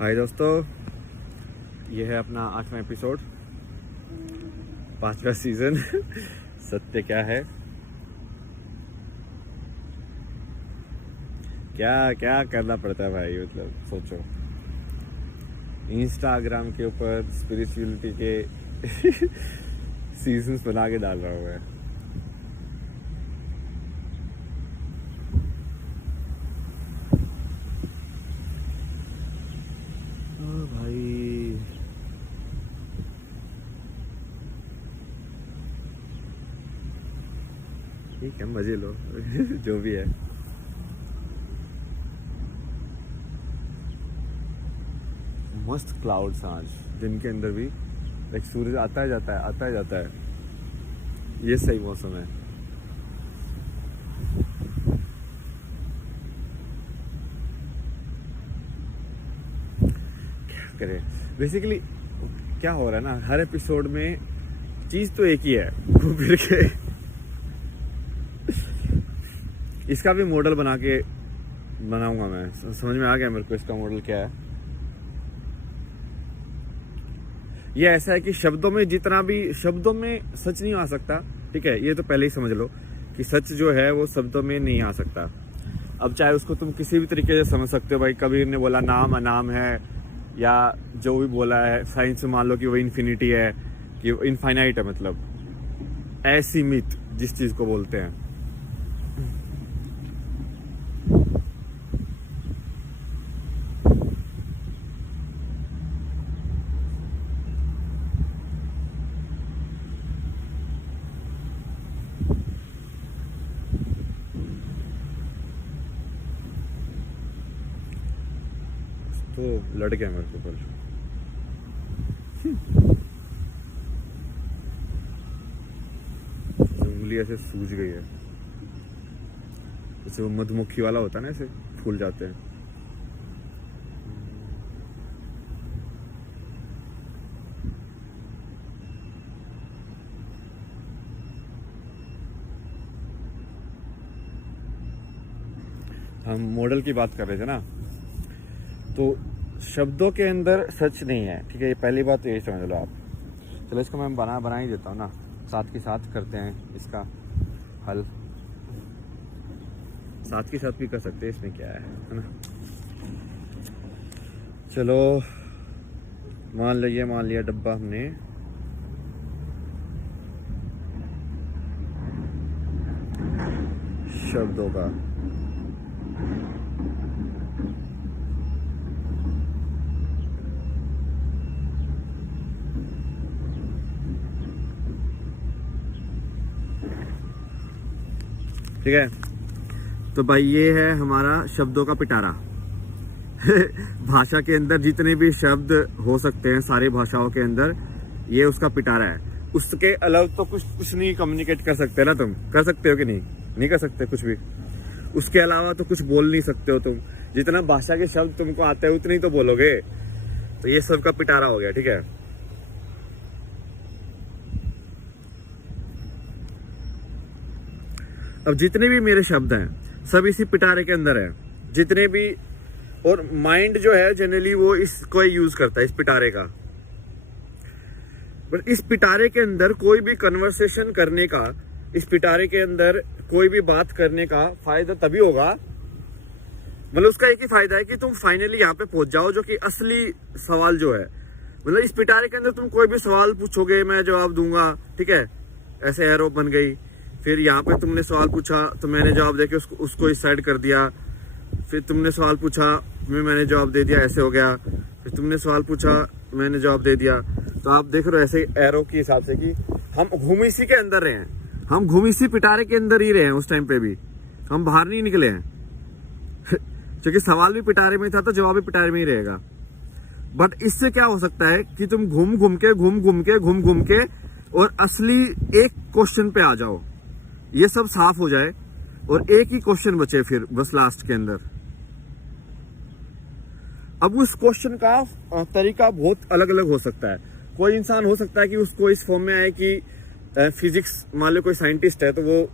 हाय दोस्तों, ये है अपना 8वां एपिसोड, 5वां सीज़न। सत्य क्या है, क्या क्या करना पड़ता है भाई। मतलब सोचो, इंस्टाग्राम के ऊपर स्पिरिचुअलिटी के सीजन्स बना के डाल रहा हूँ मैं। भाई ठीक है, मजे लो। जो भी है। मस्त क्लाउड्स आज, दिन के अंदर भी लाइक सूरज आता है जाता है, आता है जाता है। ये सही मौसम है। क्या करें, बेसिकली क्या हो रहा है ना, हर एपिसोड में चीज तो एक ही है, घूम फिर के। इसका भी मॉडल बना के बनाऊंगा मैं। समझ में आ गया मेरे को इसका मॉडल क्या है। ये ऐसा है कि शब्दों में जितना भी, शब्दों में सच नहीं आ सकता, ठीक है। ये तो पहले ही समझ लो कि सच जो है वो शब्दों में नहीं आ सकता। अब चाहे उसको तुम किसी भी तरीके से समझ सकते हो। भाई कबीर ने बोला नाम अनाम है, या जो भी बोला है साइंस में मान लो कि वो इन्फिनिटी है, कि वो इनफाइनाइट है, मतलब असीमित जिस चीज को बोलते हैं। तो लड़ गया मेरे को ऊपर। उंगली ऐसे सूज गई है, जैसे वो मधुमक्खी वाला होता है ना, ऐसे फूल जाते हैं। हम मॉडल की बात कर रहे थे ना, तो शब्दों के अंदर सच नहीं है, ठीक है। ये पहली बात तो यही समझ लो आप। चलो इसको मैं बना ही देता हूँ ना, साथ के साथ करते हैं इसका हल। साथ के साथ भी कर सकते हैं, इसमें क्या है ना। चलो मान लिया डब्बा हमने। शब्दों का ठीक है। तो भाई ये है हमारा शब्दों का पिटारा। भाषा के अंदर जितने भी शब्द हो सकते हैं, सारी भाषाओं के अंदर ये उसका पिटारा है। उसके अलावा तो कुछ नहीं कम्युनिकेट कर सकते ना। तुम कर सकते हो कि नहीं कर सकते कुछ भी। उसके अलावा तो कुछ बोल नहीं सकते हो तुम। जितना भाषा के शब्द तुमको आते हैं उतने ही तो बोलोगे। तो ये सबका पिटारा हो गया, ठीक है। अब जितने भी मेरे शब्द हैं सब इसी पिटारे के अंदर है, जितने भी। और माइंड जो है जनरली वो इसको यूज करता है, इस पिटारे का। बट इस पिटारे के अंदर कोई भी कन्वर्सेशन करने का, इस पिटारे के अंदर कोई भी बात करने का फायदा तभी होगा, मतलब उसका एक ही फायदा है कि तुम फाइनली यहाँ पे पहुंच जाओ, जो कि असली सवाल जो है। मतलब इस पिटारे के अंदर तुम कोई भी सवाल पूछोगे, मैं जवाब दूंगा, ठीक है। ऐसे एरो बन गई। फिर यहाँ पे तुमने सवाल पूछा तो मैंने जवाब देके उसको इस साइड कर दिया। फिर तुमने सवाल पूछा, मैंने जवाब दे दिया, ऐसे हो गया। फिर तुमने सवाल पूछा, मैंने जवाब दे दिया। तो आप देख रहे हो ऐसे एरो के हिसाब से कि हम घूम इसी के अंदर रहे हैं, हम घूम इसी पिटारे के अंदर ही रहे हैं। उस टाइम पे भी हम बाहर नहीं निकले हैं। क्योंकि सवाल भी पिटारे में था तो जवाब भी पिटारे में ही रहेगा। बट इससे क्या हो सकता है कि तुम घूम घूम के और असली एक क्वेश्चन पे आ जाओ, ये सब साफ हो जाए और एक ही क्वेश्चन बचे फिर बस लास्ट के अंदर। अब उस क्वेश्चन का तरीका बहुत अलग अलग हो सकता है। कोई इंसान हो सकता है कि उसको इस फॉर्म में आए कि फिजिक्स, मान लो कोई साइंटिस्ट है तो वो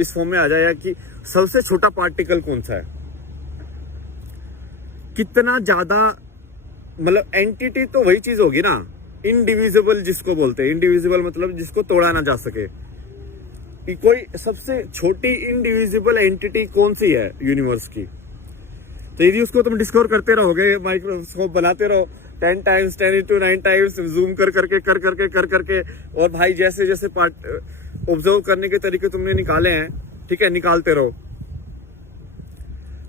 इस फॉर्म में आ जाए कि सबसे छोटा पार्टिकल कौन सा है, कितना ज्यादा मतलब एंटिटी तो वही चीज होगी ना, इनडिविजिबल जिसको बोलते हैं। इनडिविजिबल मतलब जिसको तोड़ा ना जा सके। कोई सबसे छोटी इनडिविजिबल एंटिटी कौन सी है यूनिवर्स की? तो यदि उसको तुम डिस्कवर करते रहोगे, माइक्रोस्कोप बनाते रहो 10 टाइम्स 10 × 9 टाइम्स जूम कर करके और भाई जैसे जैसे पार्ट ऑब्जर्व करने के तरीके तुमने निकाले हैं, ठीक है, निकालते रहो,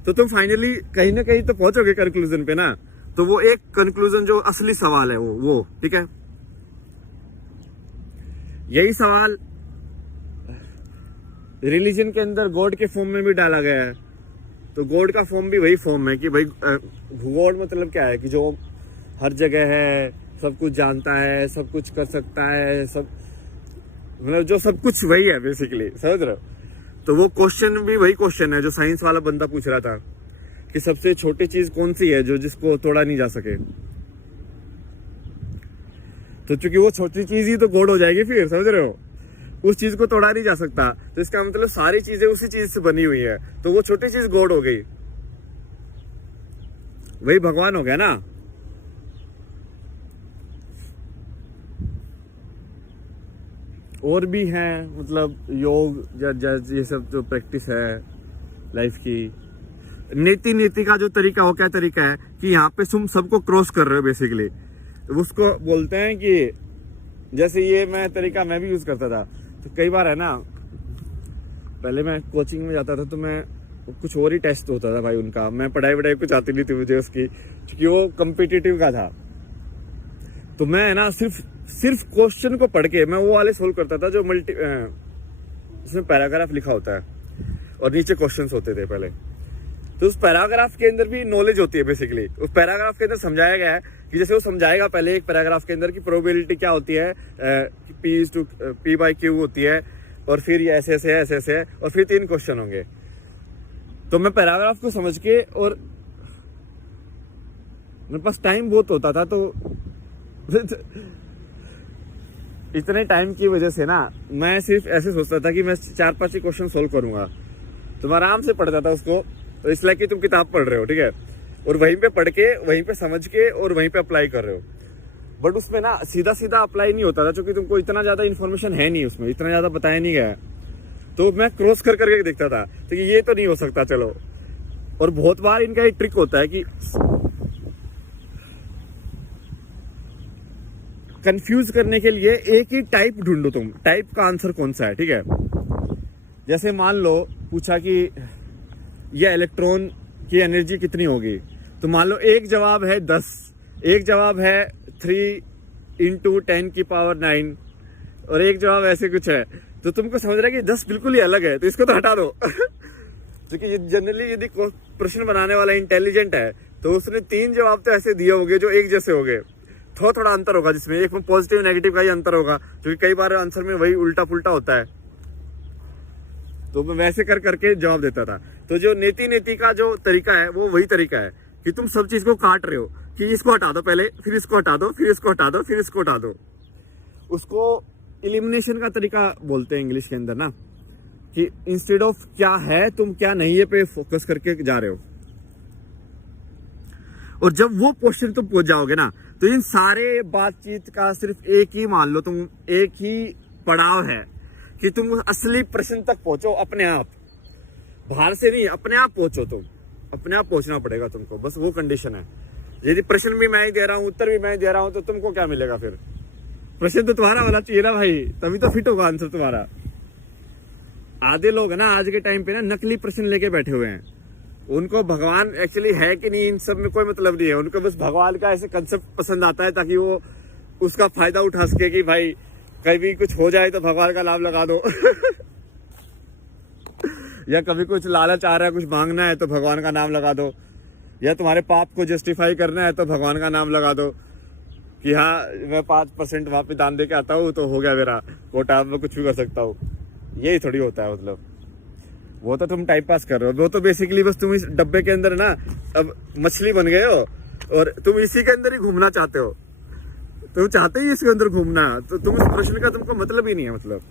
तो तुम फाइनली कहीं ना कहीं तो पहुंचोगे कंक्लूजन पे ना। तो वो एक कंक्लूजन जो असली सवाल है वो ठीक है, यही सवाल रिलीजन के अंदर गॉड के फॉर्म में भी डाला गया है। तो गॉड का फॉर्म भी वही फॉर्म है कि भाई गॉड मतलब क्या है कि जो हर जगह है, सब कुछ जानता है, सब कुछ कर सकता है, सब मतलब जो सब कुछ वही है बेसिकली, समझ रहे हो? तो वो क्वेश्चन भी वही क्वेश्चन है जो साइंस वाला बंदा पूछ रहा था कि सबसे छोटी चीज कौन सी है जो जिसको तोड़ा नहीं जा सके। तो चूंकि वो छोटी चीज ही तो गॉड हो जाएगी फिर, समझ रहे हो? उस चीज को तोड़ा नहीं जा सकता, तो इसका मतलब सारी चीजें उसी चीज से बनी हुई है, तो वो छोटी चीज गॉड हो गई, वही भगवान हो गया ना। और भी हैं मतलब योग ये सब जो प्रैक्टिस है लाइफ की। नीति का जो तरीका, वो क्या तरीका है कि यहाँ पे तुम सबको क्रॉस कर रहे हो बेसिकली। उसको बोलते हैं कि जैसे ये तरीका मैं भी यूज करता था। तो कई बार है ना, पहले मैं कोचिंग में जाता था तो मैं कुछ और ही टेस्ट होता था भाई उनका, मैं पढ़ाई कुछ आती नहीं थी मुझे उसकी, क्योंकि वो कम्पिटिटिव का था। तो मैं ना सिर्फ क्वेश्चन को पढ़ के मैं वो वाले सोल्व करता था जो इसमें पैराग्राफ लिखा होता है और नीचे क्वेश्चंस होते थे पहले। तो उस पैराग्राफ के अंदर भी नॉलेज होती है बेसिकली। उस पैराग्राफ के अंदर समझाया गया है कि जैसे वो समझाएगा पहले एक पैराग्राफ के अंदर की प्रोबेबिलिटी क्या होती है, P/Q होती है, और फिर ये ऐसे है, और फिर 3 क्वेश्चन होंगे। तो मैं पैराग्राफ को समझ के, और मेरे पास टाइम बहुत होता था, तो इतने टाइम की वजह से ना मैं सिर्फ ऐसे सोचता था कि मैं 4-5 ही क्वेश्चन सोल्व करूंगा। तो मैं आराम से पढ़ता था उसको। तो इसलिए कि तुम किताब पढ़ रहे हो, ठीक है, और वहीं पे पढ़ के, वहीं पे समझ के, और वहीं पे अप्लाई कर रहे हो। बट उसमें ना सीधा अप्लाई नहीं होता था, क्योंकि तुमको इतना ज्यादा इन्फॉर्मेशन है नहीं, उसमें इतना ज्यादा बताया नहीं गया है। तो मैं क्रॉस करके देखता था, तो ये तो नहीं हो सकता, चलो। और बहुत बार इनका एक ट्रिक होता है कि कंफ्यूज करने के लिए एक ही टाइप ढूंढो, तुम टाइप का आंसर कौन सा है, ठीक है। जैसे मान लो पूछा कि यह इलेक्ट्रॉन की एनर्जी कितनी होगी, तो मान लो एक जवाब है 10, एक जवाब है 3 × 10⁻⁹, और एक जवाब ऐसे कुछ है। तो तुमको समझ रहा है कि 10 बिल्कुल ही अलग है, तो इसको तो हटा दो। क्योंकि ये जनरली यदि प्रश्न बनाने वाला इंटेलिजेंट है तो उसने 3 जवाब तो ऐसे दिए होंगे जो एक जैसे होंगे। थोड़ा अंतर होगा, जिसमें एक में पॉजिटिव नेगेटिव का ही अंतर होगा, क्योंकि कई बार आंसर में वही उल्टा पुल्टा होता है। तो मैं वैसे करके जवाब देता था। तो जो नीति का जो तरीका है वो वही तरीका है कि तुम सब चीज को काट रहे हो, कि इसको हटा दो पहले, फिर इसको हटा दो, फिर इसको हटा दो, फिर इसको हटा दो। उसको इलिमिनेशन का तरीका बोलते हैं इंग्लिश के अंदर ना, कि इंस्टेड ऑफ क्या है तुम क्या नहीं है पे फोकस करके जा रहे हो। और जब वो क्वेश्चन तुम पहुंच जाओगे ना, तो इन सारे बातचीत का सिर्फ एक ही मान लो, तुम एक ही पड़ाव है कि तुम असली प्रश्न तक पहुंचो अपने आप, बाहर से नहीं, अपने आप पहुंचो। तुम अपने आप पहुंचना पड़ेगा तुमको, बस वो कंडीशन है। यदि प्रश्न भी मैं ही दे रहा हूं, उत्तर भी मैं ही दे रहा हूं, तो तुमको क्या मिलेगा फिर? प्रश्न तो तुम्हारा होना चाहिए ना भाई, तभी तो फिट होगा आंसर तुम्हारा। आधे लोग है ना आज के टाइम पे ना नकली प्रश्न लेके बैठे हुए हैं। उनको भगवान एक्चुअली है कि नहीं इन सब में कोई मतलब नहीं है, उनको बस भगवान का ऐसे कंसेप्ट पसंद आता है ताकि वो उसका फायदा उठा सके कि भाई कभी कुछ हो जाए तो भगवान का नाम लगा दो। या कभी कुछ लालच आ रहा है, कुछ मांगना है तो भगवान का नाम लगा दो, या तुम्हारे पाप को जस्टिफाई करना है तो भगवान का नाम लगा दो कि हाँ मैं 5% वहां पे दान दे के आता हूँ तो हो गया मेरा कोटा, मैं कुछ भी कर सकता हूँ। यही थोड़ी होता है, मतलब वो तो तुम टाइम पास कर रहे हो। वो तो बेसिकली बस तुम इस डब्बे के अंदर ना अब मछली बन गए हो और तुम इसी के अंदर ही घूमना चाहते हो। तुम चाहते ही इसके अंदर घूमना, तो तुम इस प्रश्न का तुमको मतलब ही नहीं है, मतलब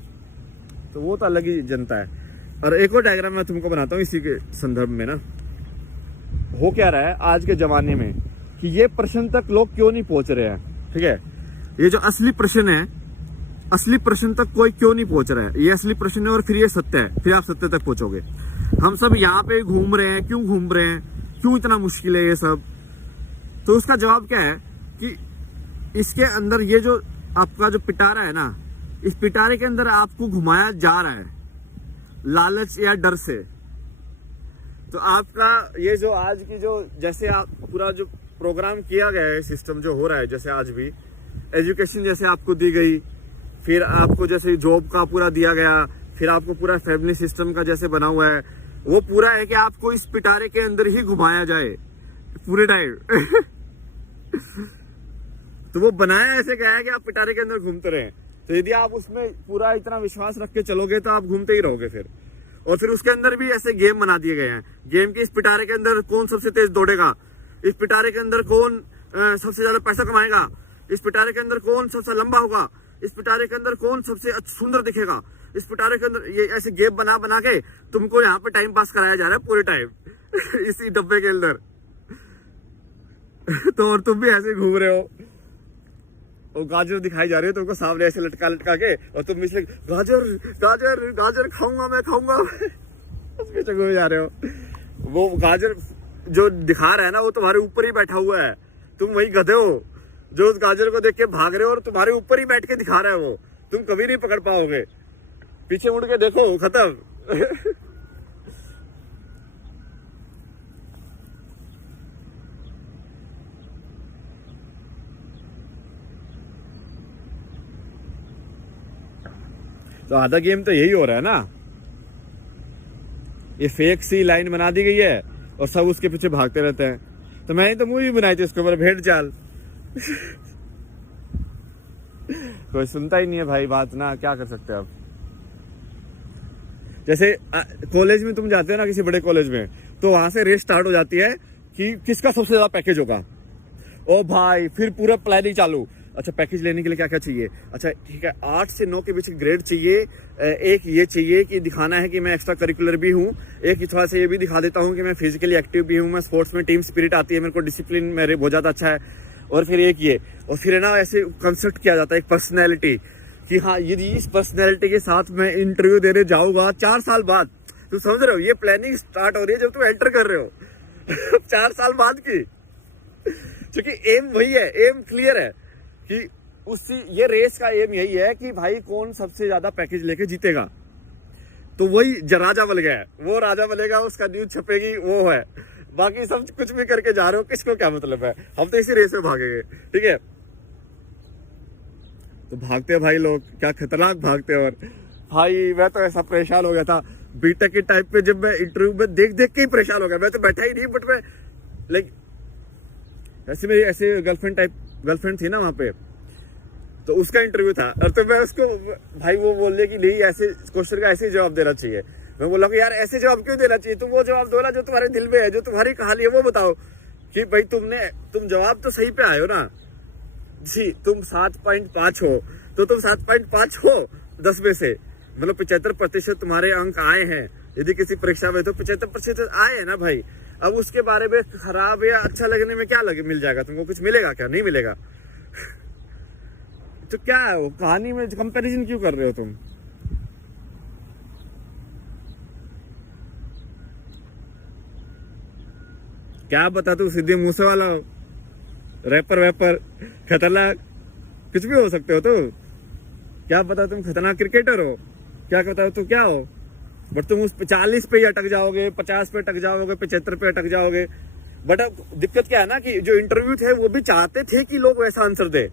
तो वो तो अलग ही जनता है। और एक और डायग्राम मैं तुमको बनाता हूँ इसी के संदर्भ में ना। हो क्या रहा है आज के जमाने में कि ये प्रश्न तक लोग क्यों नहीं पहुंच रहे हैं। ठीक है, ये जो असली प्रश्न है, असली प्रश्न तक कोई क्यों नहीं पहुंच रहा है, ये असली प्रश्न है और फिर ये सत्य है, फिर आप सत्य तक पहुंचोगे। हम सब यहाँ पे घूम रहे हैं, क्यों घूम रहे हैं, क्यों इतना मुश्किल है ये सब? तो उसका जवाब क्या है कि इसके अंदर ये जो आपका जो पिटारा है ना, इस पिटारे के अंदर आपको घुमाया जा रहा है लालच या डर से। तो आपका ये जो आज की जो जैसे आप पूरा जो प्रोग्राम किया गया है, सिस्टम जो हो रहा है, जैसे आज भी एजुकेशन जैसे आपको दी गई, फिर आपको जैसे जॉब का पूरा दिया गया, फिर आपको पूरा फैमिली सिस्टम का जैसे बना हुआ है, वो पूरा है कि आपको इस पिटारे के अंदर ही घुमाया जाए पूरे टाइम। तो वो बनाया ऐसे गया है कि आप पिटारे के अंदर घूमते रहे। तो यदि आप उसमें पूरा इतना विश्वास रख के चलोगे तो आप घूमते ही रहोगे फिर। और फिर उसके अंदर भी ऐसे गेम बना दिए गए हैं, गेम की इस पिटारे के अंदर कौन सबसे तेज दौड़ेगा, इस पिटारे के अंदर कौन सबसे ज्यादा पैसा कमाएगा, इस पिटारे के अंदर कौन सबसे लंबा होगा, इस पिटारे के अंदर कौन सबसे सुंदर दिखेगा, इस पिटारे के अंदर, ये ऐसे गेम बना बना के तुमको यहाँ पे टाइम पास कराया जा रहा है पूरे टाइम इसी डब्बे के अंदर। तो और तुम भी ऐसे घूम रहे हो, और गाजर दिखाई जा रही है तुमको सामने ऐसे लटका लटका के, और तुम इसलिए गाजर गाजर गाजर खाऊंगा मैं खाऊंगा उस पीछे घूमे जा रहे हो। वो गाजर जो दिखा रहा है ना, वो तुम्हारे ऊपर ही बैठा हुआ है, तुम वही गधे हो जो उस गाजर को देख के भाग रहे हो, और तुम्हारे ऊपर ही बैठ के दिखा रहा है वो, तुम कभी नहीं पकड़ पाओगे। पीछे मुड़ के देखो, खत्म। तो आधा गेम तो यही हो रहा है ना, ये फेक सी लाइन बना दी गई है और सब उसके पीछे भागते रहते हैं। तो मैंने तो मूवी बनाई थी उसके ऊपर, भेड़ चाल। कोई सुनता ही नहीं है भाई बात ना, क्या कर सकते हैं अब। जैसे कॉलेज में तुम जाते हो ना, किसी बड़े कॉलेज में, तो वहां से रेस स्टार्ट हो जाती है कि किसका सबसे ज्यादा पैकेज होगा। ओ भाई, फिर पूरा प्लानिंग चालू। अच्छा, पैकेज लेने के लिए क्या क्या चाहिए, अच्छा ठीक है 8 से 9 के बीच ग्रेड चाहिए, एक ये चाहिए कि दिखाना है कि मैं एक्स्ट्रा करिकुलर भी हूँ, एक थोड़ा सा ये भी दिखा देता हूँ कि मैं फिजिकली एक्टिव भी हूँ, मैं स्पोर्ट्स में टीम स्पिरिट आती है, मेरे को डिसिप्लिन मेरे बहुत ज्यादा अच्छा है। और फिर एक ये, और फिर है ना ऐसे कंस्ट्रक्ट किया जाता है एक पर्सनैलिटी कि हाँ यदि इस पर्सनैलिटी के साथ मैं इंटरव्यू देने जाऊंगा 4 साल बाद, तुम समझ रहे हो, ये प्लानिंग स्टार्ट हो रही है जब तुम एंटर कर रहे हो 4 साल बाद की। क्योंकि एम वही है, एम क्लियर है कि उसी ये रेस का एम यही है कि भाई कौन सबसे ज्यादा पैकेज लेके जीतेगा। तो वही राजा बन गया है, वो राजा बनेगा, उसका न्यूज छपेगी, वो है। बाकी सब कुछ भी करके जा रहे हो, किसको क्या मतलब है, हम तो इसी रेस में भागेंगे। ठीक है, तो भागते हैं भाई लोग, क्या खतरनाक भागते हैं। और भाई मैं तो ऐसा परेशान हो गया था बीटेक के टाइप पे, जब मैं इंटरव्यू में देख देख के ही परेशान हो गया। मैं तो बैठा ही नहीं, बट मैं लाइक ऐसे मेरी ऐसे गर्लफ्रेंड थी ना वहां पे, तो उसका इंटरव्यू था, और तो मैं उसको भाई वो बोलने की नहीं, ऐसे क्वेश्चन का ऐसे जवाब देना चाहिए। मैं बोला कि यार ऐसे जवाब क्यों देना चाहिए, तुम वो जवाब दो ना जो तुम्हारे दिल में है, जो तुम्हारी कहानी है वो बताओ कि भाई तुम जवाब तो सही पे आए हो ना जी, तुम 7.5 हो तो तुम 7.5 हो 10 में से, मतलब 75% तुम्हारे अंक आए हैं। यदि किसी परीक्षा में तो 75% आए हैं ना भाई। अब उसके बारे में खराब या अच्छा लगने में क्या मिल जाएगा तुमको, कुछ मिलेगा क्या, नहीं मिलेगा। तो क्या है वो कहानी में कंपैरिजन क्यों कर रहे हो तुम। क्या पता तू सीधे मूसे वाला हो, रैपर वैपर खतरनाक कुछ भी हो सकते हो। तो क्या पता तुम खतरनाक क्रिकेटर हो, क्या पता तो क्या हो, बट तुम उस 40 पे ही अटक जाओगे, 50 पे अटक जाओगे, 75 पे अटक जाओगे। बट अब दिक्कत क्या है ना कि जो इंटरव्यू थे वो भी चाहते थे कि लोग वैसा आंसर दे,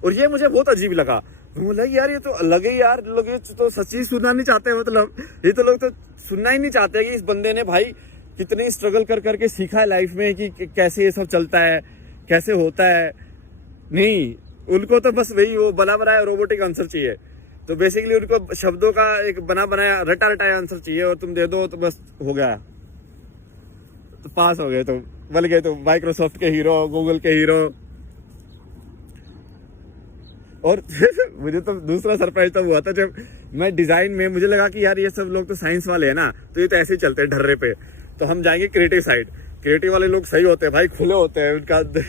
और ये मुझे बहुत अजीब लगा। बोला यार ये तो अलग ही यार, लोग ये तो सच्ची सुनना नहीं चाहते, मतलब ये तो लोग तो सुनना ही नहीं चाहते कि इस बंदे ने भाई कितने स्ट्रगल कर करके सीखा है लाइफ में कि कैसे ये सब चलता है, कैसे होता है। नहीं, उनको तो बस वही वो बना बनाया रोबोटिक आंसर चाहिए। तो बेसिकली उनको शब्दों का एक बना बनाया रटा रटाया आंसर चाहिए, और तुम दे दो तो बस हो गया, तो पास हो गए, तो बन गए, तो माइक्रोसॉफ्ट के हीरो, गूगल के हीरो। और मुझे तो दूसरा सरप्राइज तब हुआ था जब मैं डिजाइन में, मुझे लगा कि यार ये सब लोग तो साइंस वाले हैं ना, तो ये तो ऐसे ही चलते हैं ढर्रे पे, तो हम जाएंगे क्रिएटिव साइड। क्रिएटिव वाले लोग सही होते हैं भाई, खुले होते हैं उनका